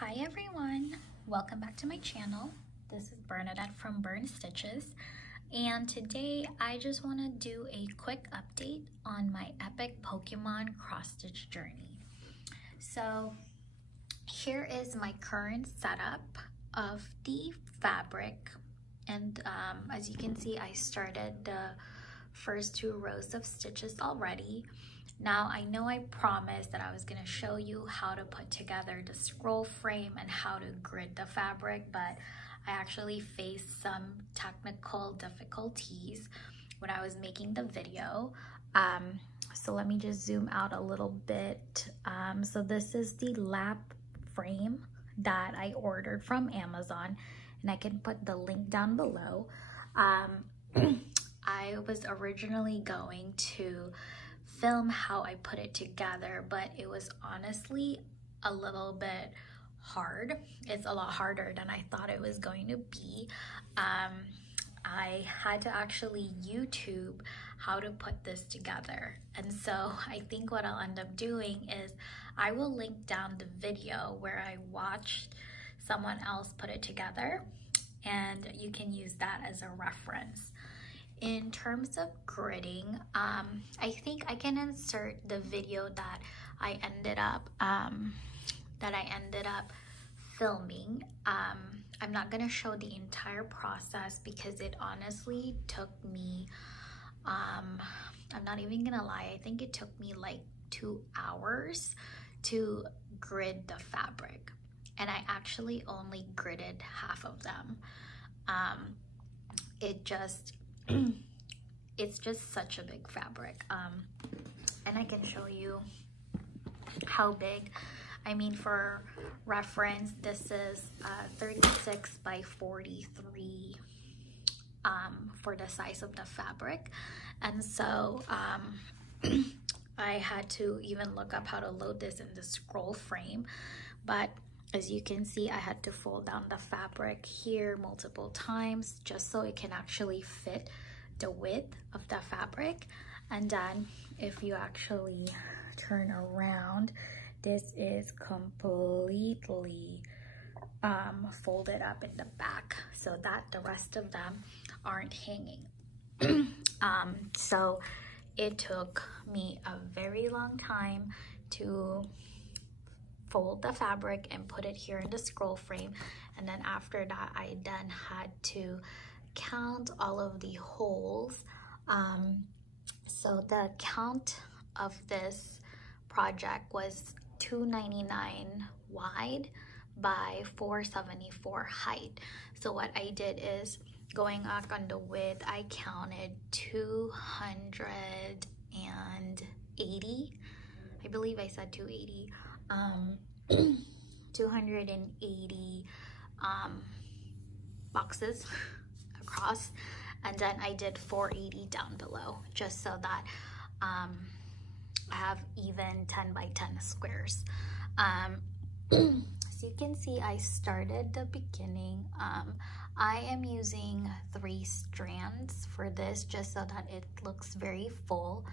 Hi everyone, welcome back to my channel. This is Bernadette from Bern Stitches, and today I just want to do a quick update on my epic Pokemon cross-stitch journey. So here is my current setup of the fabric, and as you can see, I started the first 2 rows of stitches already. Now, I know I promised that I was going to show you how to put together the scroll frame and how to grid the fabric, but I actually faced some technical difficulties when I was making the video. So let me just zoom out a little bit. So this is the lap frame that I ordered from Amazon, and I can put the link down below. I was originally going to film how I put it together, but it was honestly a little bit hard. It's a lot harder than I thought it was going to be. I had to actually YouTube how to put this together, and so I think what I'll end up doing is I will link down the video where I watched someone else put it together, and you can use that as a reference. In terms of gridding, I think I can insert the video that I ended up filming. I'm not gonna show the entire process because it honestly took me, I'm not even gonna lie, I think it took me like 2 hours to grid the fabric, and I actually only gridded half of them. It's just such a big fabric, and I can show you how big. I mean, for reference, this is 36 by 43 for the size of the fabric, and so I had to even look up how to load this in the scroll frame. But as you can see, I had to fold down the fabric here multiple times just so it can actually fit the width of the fabric. And then if you actually turn around, this is completely folded up in the back so that the rest of them aren't hanging. So it took me a very long time to fold the fabric and put it here in the scroll frame, and then after that I then had to count all of the holes. So the count of this project was 299 wide by 474 height. So what I did is, going back on the width, I counted 280, I believe I said 280, 280 boxes across, and then I did 480 down below just so that I have even 10 by 10 squares. So you can see I started the beginning. I am using 3 strands for this just so that it looks very full.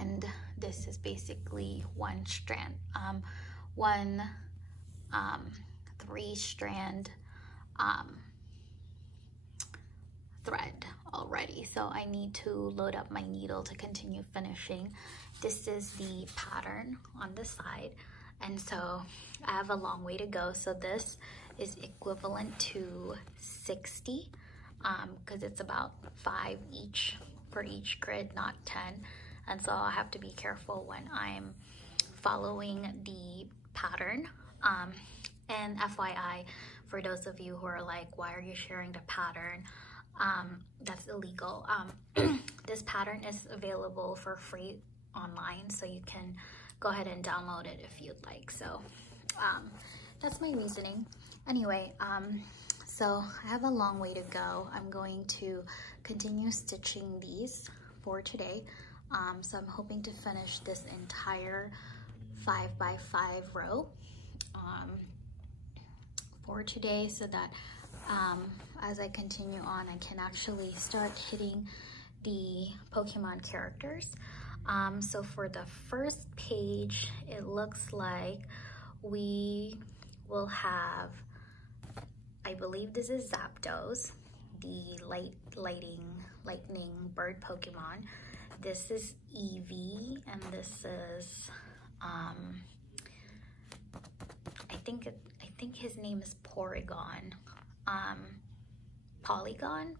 And this is basically 1 strand, 1 3-strand thread already. So I need to load up my needle to continue finishing. This is the pattern on the side, and so I have a long way to go. So this is equivalent to 60 because it's about 5 each for each grid, not 10. And so I have to be careful when I'm following the pattern. And FYI, for those of you who are like, why are you sharing the pattern? That's illegal. This pattern is available for free online, so you can go ahead and download it if you'd like. So that's my reasoning. Anyway, so I have a long way to go. I'm going to continue stitching these for today. So I'm hoping to finish this entire 5 by 5 row for today, so that as I continue on, I can actually start hitting the Pokemon characters. So for the first page, it looks like we will have, I believe this is Zapdos, the lightning bird Pokemon. This is Eevee, and this is I think his name is Porygon. Porygon,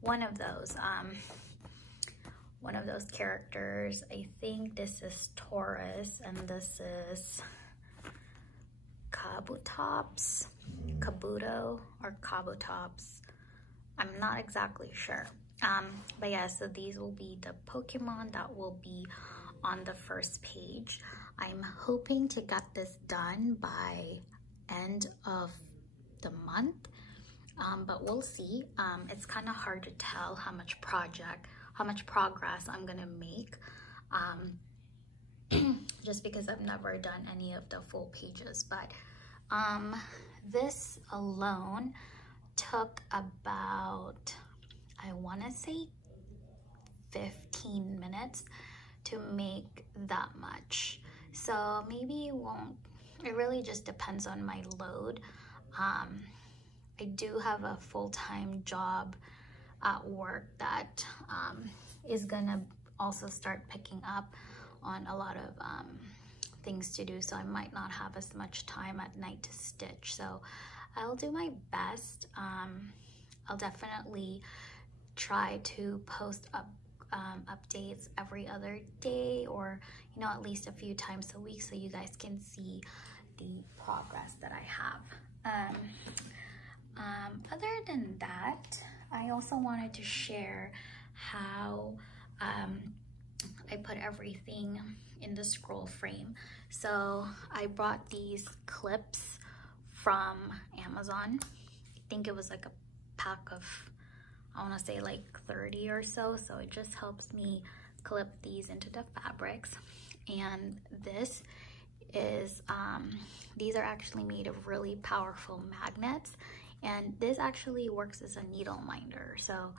one of those characters. I think this is Taurus, and this is Kabutops, Kabuto or Kabutops. I'm not exactly sure. But yeah, so these will be the Pokemon that will be on the first page. I'm hoping to get this done by end of the month, but we'll see. It's kind of hard to tell how much progress I'm gonna make, just because I've never done any of the full pages. But this alone took about, I want to say 15 minutes to make that much. So maybe it won't, it really just depends on my load. I do have a full-time job at work that is gonna also start picking up on a lot of things to do, so I might not have as much time at night to stitch. So I'll do my best. I'll definitely try to post updates every other day, or at least a few times a week, so you guys can see the progress that I have. Other than that, I also wanted to share how I put everything in the scroll frame. So I bought these clips from Amazon. I think it was like a pack of, I want to say like 30 or so. So it just helps me clip these into the fabrics. And this is, these are actually made of really powerful magnets. And this actually works as a needle minder. So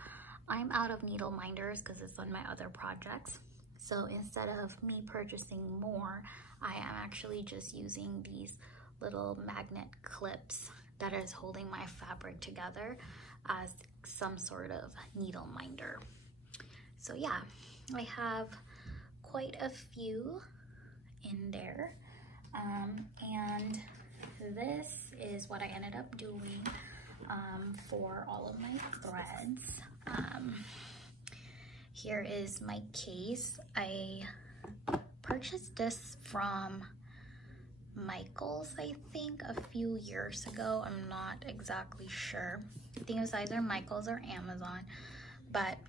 I'm out of needle minders because it's on my other projects. So instead of me purchasing more, I am actually just using these little magnet clips that is holding my fabric together as some sort of needle minder. So yeah, I have quite a few in there. And this is what I ended up doing for all of my threads. Here is my case. I purchased this from Michaels, I think, a few years ago. I'm not exactly sure. I think it was either Michaels or Amazon, but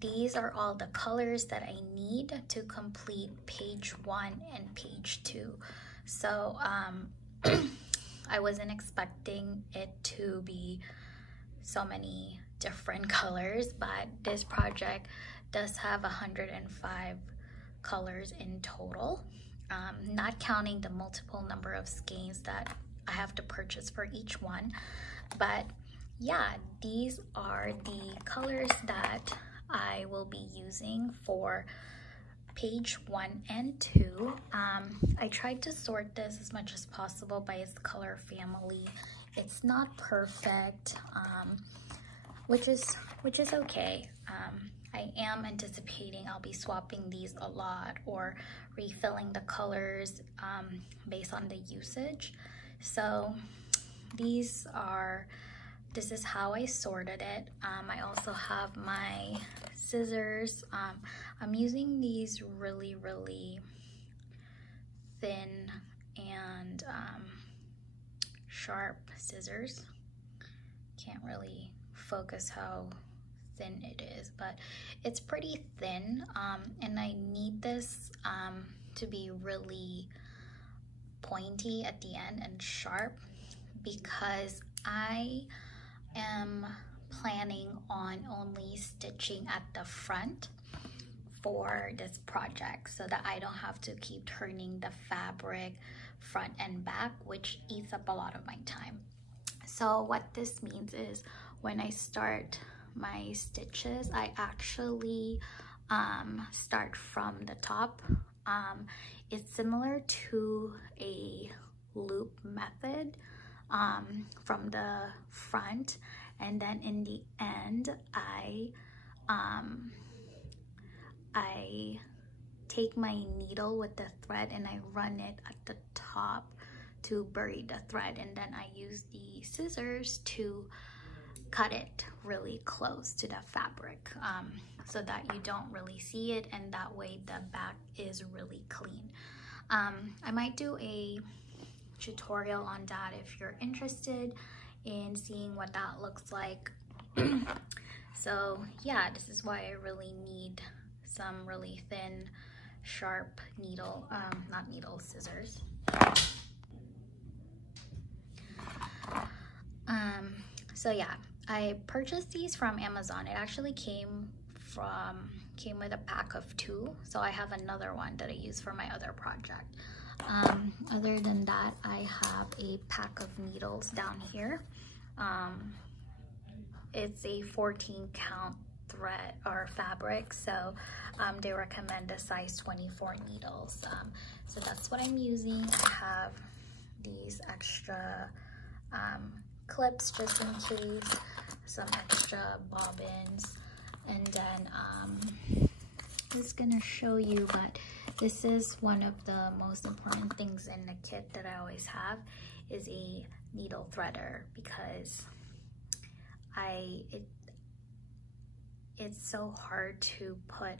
these are all the colors that I need to complete page 1 and page 2. So I wasn't expecting it to be so many different colors, but this project does have 105 colors in total, not counting the multiple number of skeins that I have to purchase for each one. But yeah, these are the colors that I will be using for page 1 and 2. I tried to sort this as much as possible by its color family. It's not perfect, which is okay. I am anticipating I'll be swapping these a lot or refilling the colors based on the usage. So this is how I sorted it. I also have my scissors. I'm using these really thin and sharp scissors. Can't really focus how thin it is, but it's pretty thin, and I need this to be really pointy at the end and sharp, because I am planning on only stitching at the front for this project, so that I don't have to keep turning the fabric front and back, which eats up a lot of my time. So what this means is when I start my stitches, I actually start from the top It's similar to a loop method from the front, and then in the end I take my needle with the thread and I run it at the top to bury the thread, and then I use the scissors to cut it really close to the fabric so that you don't really see it, and that way the back is really clean. I might do a tutorial on that if you're interested in seeing what that looks like. So yeah, this is why I really need some really thin, sharp needle, scissors. So yeah, I purchased these from Amazon. It actually came with a pack of 2, so I have another one that I use for my other project. Other than that, I have a pack of needles down here. It's a 14 count thread or fabric, so they recommend a size 24 needles. So that's what I'm using. I have these extra clips just in case, some extra bobbins, and then just gonna show you, but this is one of the most important things in the kit that I always have, is a needle threader, because it's so hard to put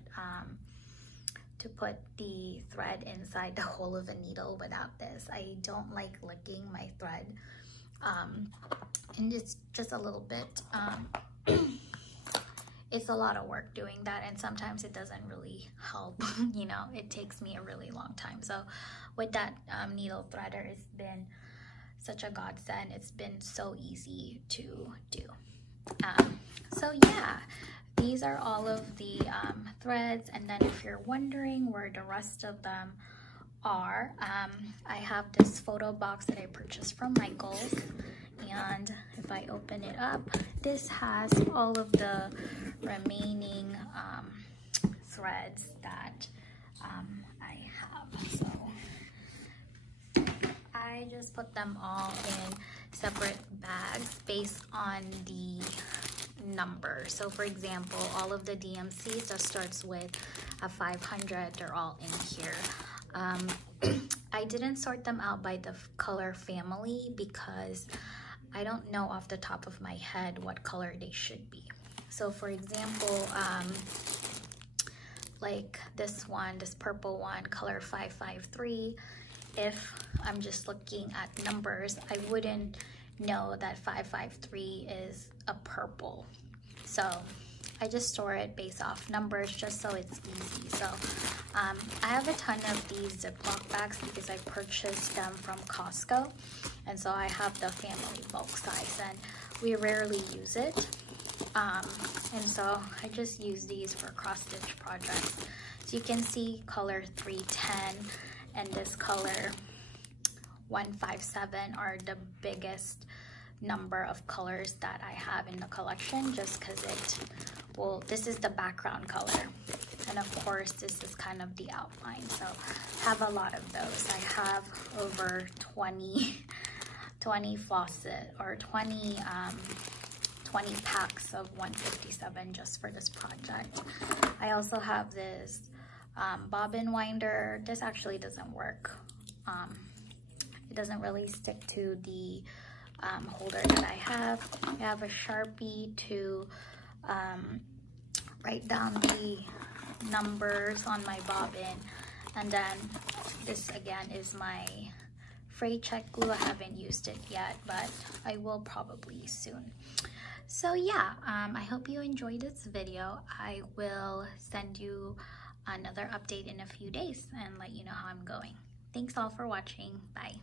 the thread inside the hole of a needle without this. I don't like licking my thread, and it's just a little bit it's a lot of work doing that, and sometimes it doesn't really help. You know, it takes me a really long time. So with that needle threader, it's been such a godsend. It's been so easy to do. So yeah, these are all of the threads, and then if you're wondering where the rest of them are, I have this photo box that I purchased from Michaels, and if I open it up, this has all of the remaining threads that I have. So I just put them all in separate bags based on the number. So for example, all of the DMCs that starts with a 500, they're all in here. I didn't sort them out by the color family because I don't know off the top of my head what color they should be. So for example, like this one, this purple one, color 553, if I'm just looking at numbers, I wouldn't know that 553 is a purple. So I just store it based off numbers just so it's easy. So I have a ton of these Ziploc bags because I purchased them from Costco, and so I have the family bulk size, and we rarely use it, and so I just use these for cross stitch projects. So you can see color 310 and this color 157 are the biggest number of colors that I have in the collection, just because this is the background color, and of course this is kind of the outline. So I have a lot of those. I have over 20 faucet or 20 packs of 157 just for this project. I also have this bobbin winder. This actually doesn't work. It doesn't really stick to the holder that I have. I have a Sharpie to write down the numbers on my bobbin, and then this again is my Fray Check glue. I haven't used it yet, but I will probably soon. So yeah, I hope you enjoyed this video. I will send you another update in a few days and let you know how I'm going. Thanks all for watching. Bye.